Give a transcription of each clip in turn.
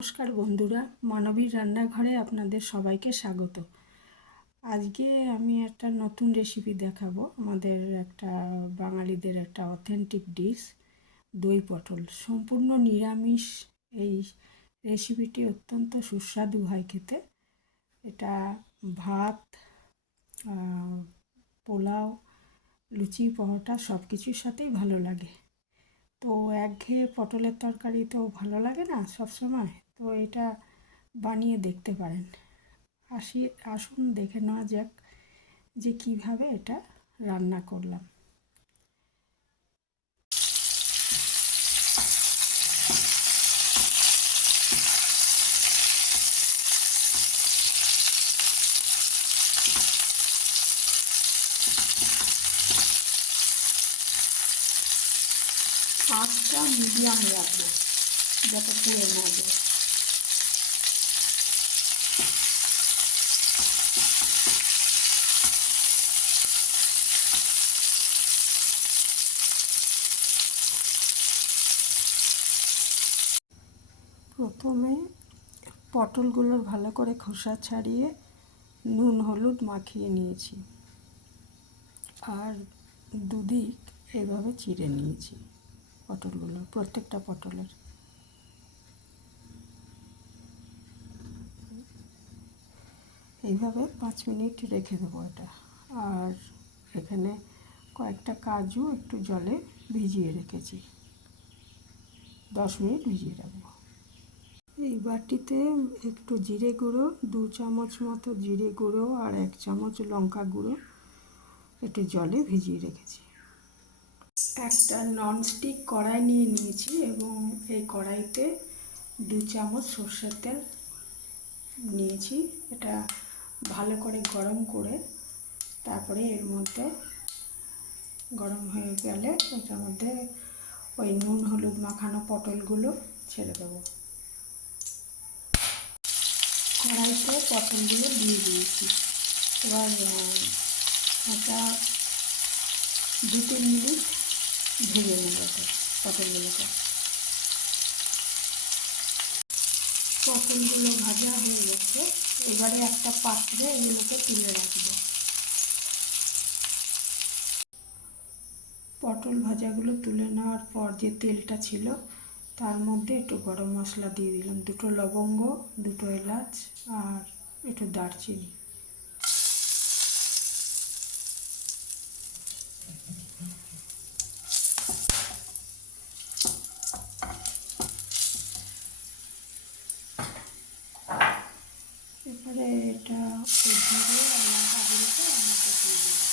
নমস্কার বন্ধুরা, মানবীর রান্নাঘরে আপনাদের সবাইকে স্বাগত। আজকে আমি একটা নতুন রেসিপি দেখাবো। আমাদের একটা বাঙালিদের একটা অথেন্টিক ডিশ, দই পটল। সম্পূর্ণ নিরামিষ এই রেসিপিটি অত্যন্ত সুস্বাদু হয় খেতে। এটা ভাত, পোলাও, লুচি, পরোটা সব কিছুর সাথেই ভালো লাগে। তো একঘেয়ে পটলের তরকারি তো ভালো লাগে না সব সময়, তো এটা বানিয়ে দেখতে পারেন। আসুন দেখে নেওয়া যাক যে কিভাবে এটা রান্না করলাম। আঁচটা মিডিয়াম রাখবো যাতে পুড়ে না যায়। প্রথমে পটলগুলোর ভালো করে খোসা ছাড়িয়ে নুন হলুদ মাখিয়ে নিয়েছি, আর দুদিক এভাবে চিড়ে নিয়েছি পটলগুলো, প্রত্যেকটা পটলের। এইভাবে 5 মিনিট রেখে দেবো এটা। আর এখানে কয়েকটা কাজু একটু জলে ভিজিয়ে রেখেছি, 10 মিনিট ভিজিয়ে রাখবো। এই বাটিতে একটু জিরে গুঁড়ো, 2 চামচ মতো জিরে গুঁড়ো আর 1 চামচ লঙ্কা গুঁড়ো একটু জলে ভিজিয়ে রেখেছি। একটা ননস্টিক কড়াই নিয়ে নিয়েছি এবং এই কড়াইতে 2 চামচ সর্ষের তেল নিয়েছি। এটা ভালো করে গরম করে তারপরে এর মধ্যে গরম হয়ে গেলে এটার মধ্যে ওই নুন হলুদ মাখানো পটলগুলো ছেড়ে দেবো। কড়াইতে পটলগুলো দিয়ে দিয়েছি। এবার এটা 2-3 মিনিট ভেজে নেব পটলগুলোকে। পটলগুলো ভাজা হয়ে গেছে, এবারে একটা পাত্রে এগুলোকে তুলে রাখবো। পটল ভাজাগুলো তুলে নেওয়ার পর যে তেলটা ছিল তার মধ্যে একটু গরম মশলা দিয়ে দিলাম, 2টো লবঙ্গ, 2টো এলাচ আর একটু দারচিনি। এবারে এটা জিরে আর লঙ্কা গুঁড়োকে আমাকে দিয়ে দিলাম।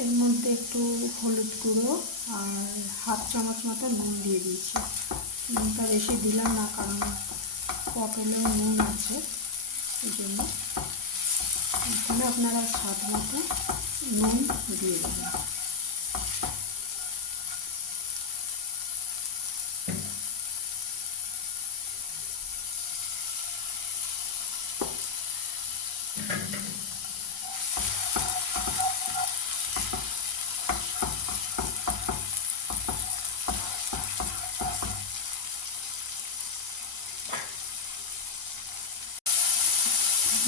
এর মধ্যে একটু হলুদ গুঁড়ো আর 1/2 চামচ মতো নুন দিয়ে দিয়েছি। নুনটা বেশি দিলাম না, কারণ পটলে নুন আছে, এই জন্য। এখানে আপনারা স্বাদ মতো নুন দিয়ে দেবেন।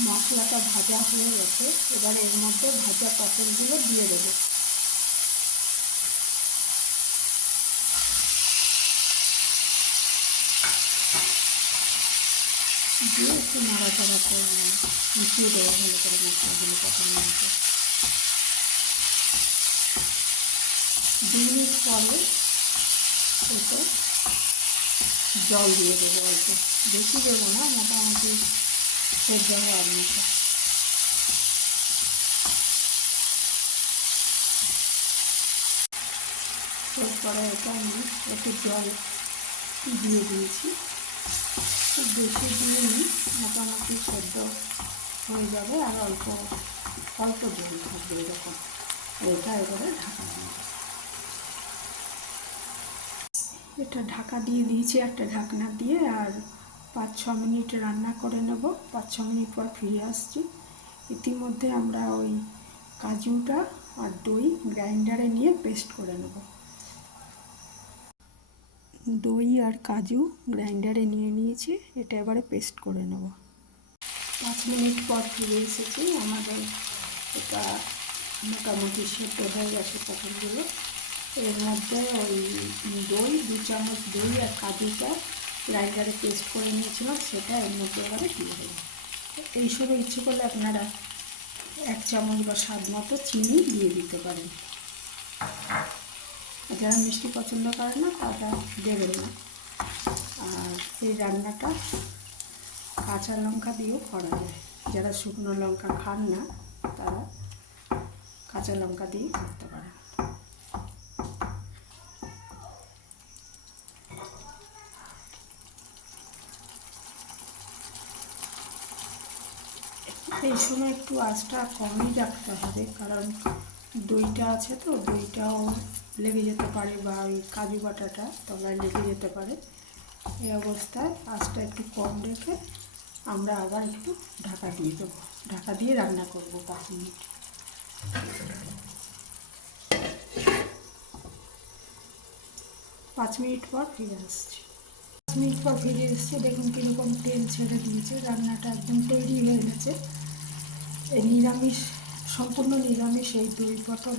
মশলাটা ভাজা হয়ে গেছে, এবার এর মধ্যে ভাজা পটলগুলো দিয়ে দেবো। দিয়ে একটু নাড়াচাড়া করে মিশিয়ে দেবো ভালো করে মশলাগুলো পটলের মধ্যে। 2 মিনিট পরে এতে জল দিয়ে দেবো অল্প, বেশি দেবো না, মোটামুটি সেদ্ধ হওয়ার মতো। এরপরে এটা আমি একটু জল দিয়ে দিয়েছি, খুব বেশি দিইনি, মোটামুটি সেদ্ধ হয়ে যাবে আর অল্প অল্প জল থাকবে এরকম। এটা এবারে ঢাকা দিয়ে, এটা ঢাকা দিয়ে দিয়েছি একটা ঢাকনা দিয়ে। আর 5-6 মিনিট রান্না করে নেব। 5-6 মিনিট পর ফিরে আসছি। ইতিমধ্যে আমরা ওই কাজুটা আর দই গ্রাইন্ডারে নিয়ে পেস্ট করে নেব। দই আর কাজু গ্রাইন্ডারে নিয়ে নিয়েছি, এটা এবারে পেস্ট করে নেব। 5 মিনিট পর ফিরে এসেছি। আমাদের এটা মোটামুটি সেদ্ধ হয়ে গেছে পটলগুলো। এর মধ্যে ওই দই 2 চামচ দই আর কাজুটা গ্রাইন্ডারে পেস্ট করে নিয়েছিলাম, সেটা এর মধ্যে এবারে দিয়ে দেবো। এই সময় ইচ্ছে করলে আপনারা 1 চামচ বা স্বাদ মতো চিনি দিয়ে দিতে পারেন। যারা মিষ্টি পছন্দ করে না তারা দেবেন না। আর এই রান্নাটা কাঁচা লঙ্কা দিয়েও করা যায়। যারা শুকনো লঙ্কা খান না তারা কাঁচা লঙ্কা দিয়ে করতে পারেন। এই সময় একটু আঁচটা কমই রাখতে হবে, কারণ দইটা আছে তো, দইটাও লেগে যেতে পারে বা ওই কাজু বাটাটা তলায় লেগে যেতে পারে। এই অবস্থায় আঁচটা একটু কম রেখে আমরা আবার একটু ঢাকা দিয়ে দেবো। ঢাকা দিয়ে রান্না করব 5 মিনিট। 5 মিনিট পর ফিরে আসছি। 5 মিনিট পর ফিরে এসেছি, দেখুন কীরকম তেল ছেড়ে দিয়েছে। রান্নাটা একদম তৈরি হয়ে গেছে। এই নিরামিষ, সম্পূর্ণ নিরামিষ এই দই পটল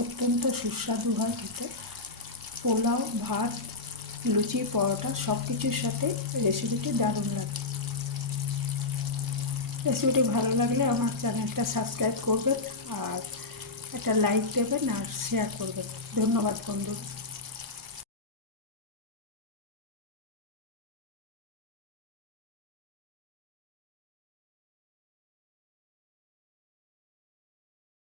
অত্যন্ত সুস্বাদু হয় খেতে। পোলাও, ভাত, লুচি, পরোটা সব কিছুর সাথে রেসিপিটি দারুণ লাগে। রেসিপিটি ভালো লাগলে আমার চ্যানেলটা সাবস্ক্রাইব করবেন আর একটা লাইক দেবেন আর শেয়ার করবেন। ধন্যবাদ বন্ধু।